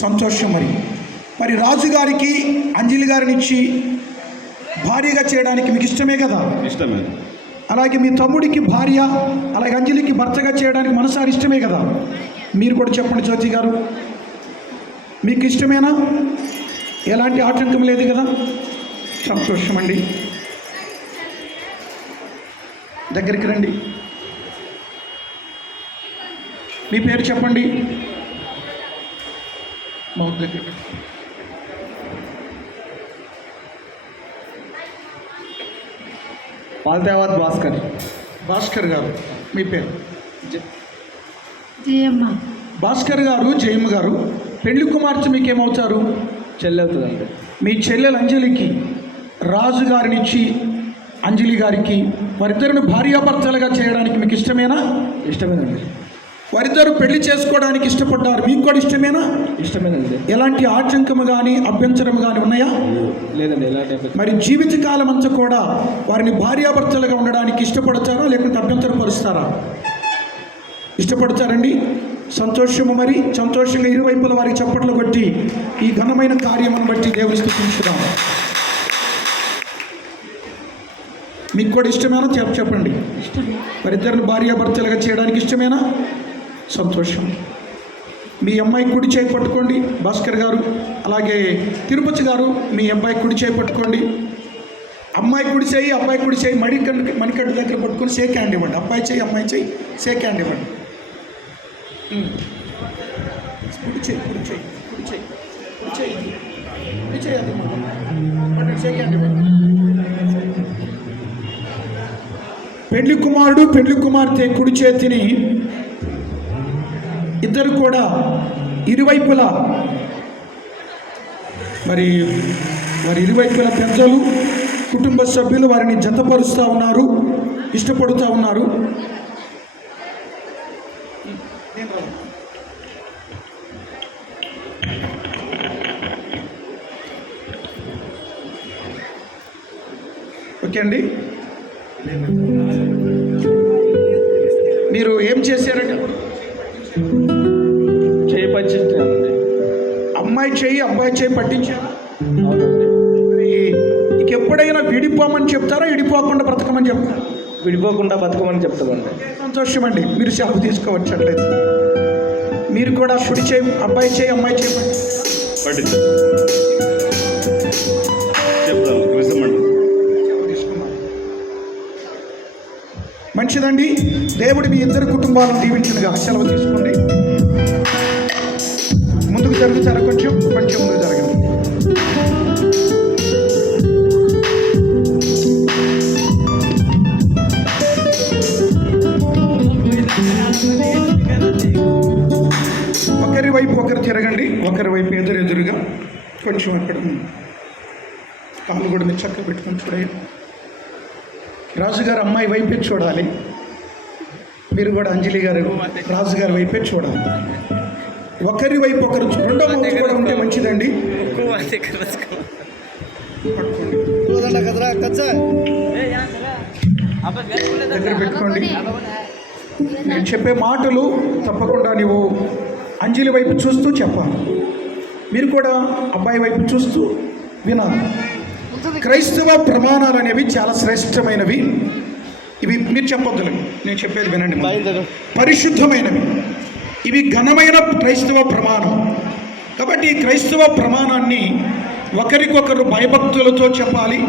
సంతోషం. మరి రాజుగారికి అంజలి గారిని ఇచ్చి భార్యగా చేయడానికి మీకు ఇష్టమే కదా? ఇష్టమే. అలాగే మీ తమ్ముడికి భార్య, అలాగే అంజలికి భర్తగా చేయడానికి మనసారి ఇష్టమే కదా? మీరు కూడా చెప్పండి జ్యోతి గారు, మీకు ఇష్టమేనా? ఎలాంటి ఆటంకం లేదు కదా? సంతోషం అండి. దగ్గరికి రండి. మీ పేరు చెప్పండి. మౌత్ దగ్గర పాల్తేవాద్ భాస్కర్ గారు. మీ పేరు? జయమ్మ. భాస్కర్ గారు, జయమ్మ గారు, పెళ్లి కుమార్తె మీకేమవుతారు? చెల్లి అవుతుందండి. మీ చెల్లెలు అంజలికి రాజుగారినిచ్చి అంజలి గారికి వారిద్దరిని భార్యాభర్తలుగా చేయడానికి మీకు ఇష్టమేనా? ఇష్టమేనండి. వారిద్దరు పెళ్లి చేసుకోవడానికి ఇష్టపడ్డారు, మీకు కూడా ఇష్టమేనా? ఇష్టమేనండి. ఎలాంటి ఆటంకము కానీ అభ్యంతరం కానీ ఉన్నాయా? లేదండి, ఎలాంటి. మరి జీవితకాలం అంతా కూడా వారిని భార్యాభర్తలుగా ఉండడానికి ఇష్టపడతారా లేకుంటే అభ్యంతరపరుస్తారా? ఇష్టపడతారండి. సంతోషము. మరి సంతోషంగా ఇరువైపుల వారికి చప్పట్లు కొట్టి ఈ ఘనమైన కార్యమును బట్టి దేవుని స్తుతించుదాం. మీకు కూడా ఇష్టమేనా? చెప్పండి. వారిద్దరిని భార్యాభర్తలుగా చేయడానికి ఇష్టమేనా? సంతోషం. మీ అమ్మాయి కుడి చేయి పట్టుకోండి భాస్కర్ గారు. అలాగే తిరుపతి గారు, మీ అబ్బాయి కుడి చేయి పట్టుకోండి. అమ్మాయి కుడి చేయి, అబ్బాయి కుడి చేయి మణికట్టు దగ్గర పట్టుకొని షేక్ హ్యాండ్ ఇవ్వండి. అబ్బాయి చేయి, అమ్మాయి చేయి, షేక్ హ్యాండ్ ఇవ్వండి. కుడి చేయి, కుడి చేయి, కుడి చేయి, కుడి చేయి, కుడి చేయి, అది షేక్ హ్యాండ్ ఇవ్వండి. పెళ్లి కుమారుడు, పెళ్లి కుమార్తె కుడి చేతిని ఇద్దరు కూడా ఇరువైపులా మరి ఇరువైపుల పెద్దలు, కుటుంబ సభ్యులు వారిని జతపరుస్తూ ఉన్నారు, ఇష్టపడుతూ ఉన్నారు. ఓకే అండి. మీరు ఏం చేశారంటే చేయి పట్టించానండి. అమ్మాయి చేయి, అబ్బాయి చేయి పట్టించారా? అవునండి. నీకు ఎప్పుడైనా విడిపోమని చెప్తారా, విడిపోకుండా బ్రతకమని చెప్తారా? విడిపోకుండా బతకమని చెప్తామండి. సంతోషం అండి. మీరు సెలవు తీసుకోవచ్చు. అట్లయితే మీరు కూడా కుడి చేయి, అబ్బాయి చేయి, అమ్మాయి చేయి పట్టించు చెప్తాను. మంచిదండి. దేవుడు మీ ఇద్దరు కుటుంబాలను దీవించునుగా. సెలవు తీసుకోండి. ముందుకు జరుగుతారా? కొంచెం ముందుకు జరగండి. ఒకరి వైపు ఒకరు తిరగండి. ఒకరి వైపు ఎదురుగా కొంచెం అక్కడ కాళ్ళు కూడా మీరు చక్కగా పెట్టుకొని చూడండి. రాజుగారు అమ్మాయి వైపే చూడాలి. మీరు కూడా అంజలి గారు రాజుగారి వైపే చూడాలి. ఒకరి వైపు ఒకరు. రెండో మౌత్ కూడా ఉంటే మంచిదండి. దగ్గర పెట్టుకోండి. నేను చెప్పే మాటలు తప్పకుండా నీవు అంజలి వైపు చూస్తూ చెప్పాలి. మీరు కూడా అబ్బాయి వైపు చూస్తూ వినాలి. క్రైస్తవ ప్రమాణాలు అనేవి చాలా శ్రేష్టమైనవి. ఇవి మీరు చెప్పొద్దు, నేను చెప్పేది వినండి. పరిశుద్ధమైనవి. ఇవి ఘనమైన క్రైస్తవ ప్రమాణం. కాబట్టి ఈ క్రైస్తవ ప్రమాణాన్ని ఒకరికొకరు భయభక్తులతో చెప్పాలి,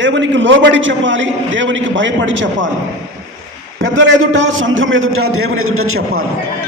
దేవునికి లోబడి చెప్పాలి, దేవునికి భయపడి చెప్పాలి. పెద్దల ఎదుట, సంఘం ఎదుట, దేవుని ఎదుట చెప్పాలి.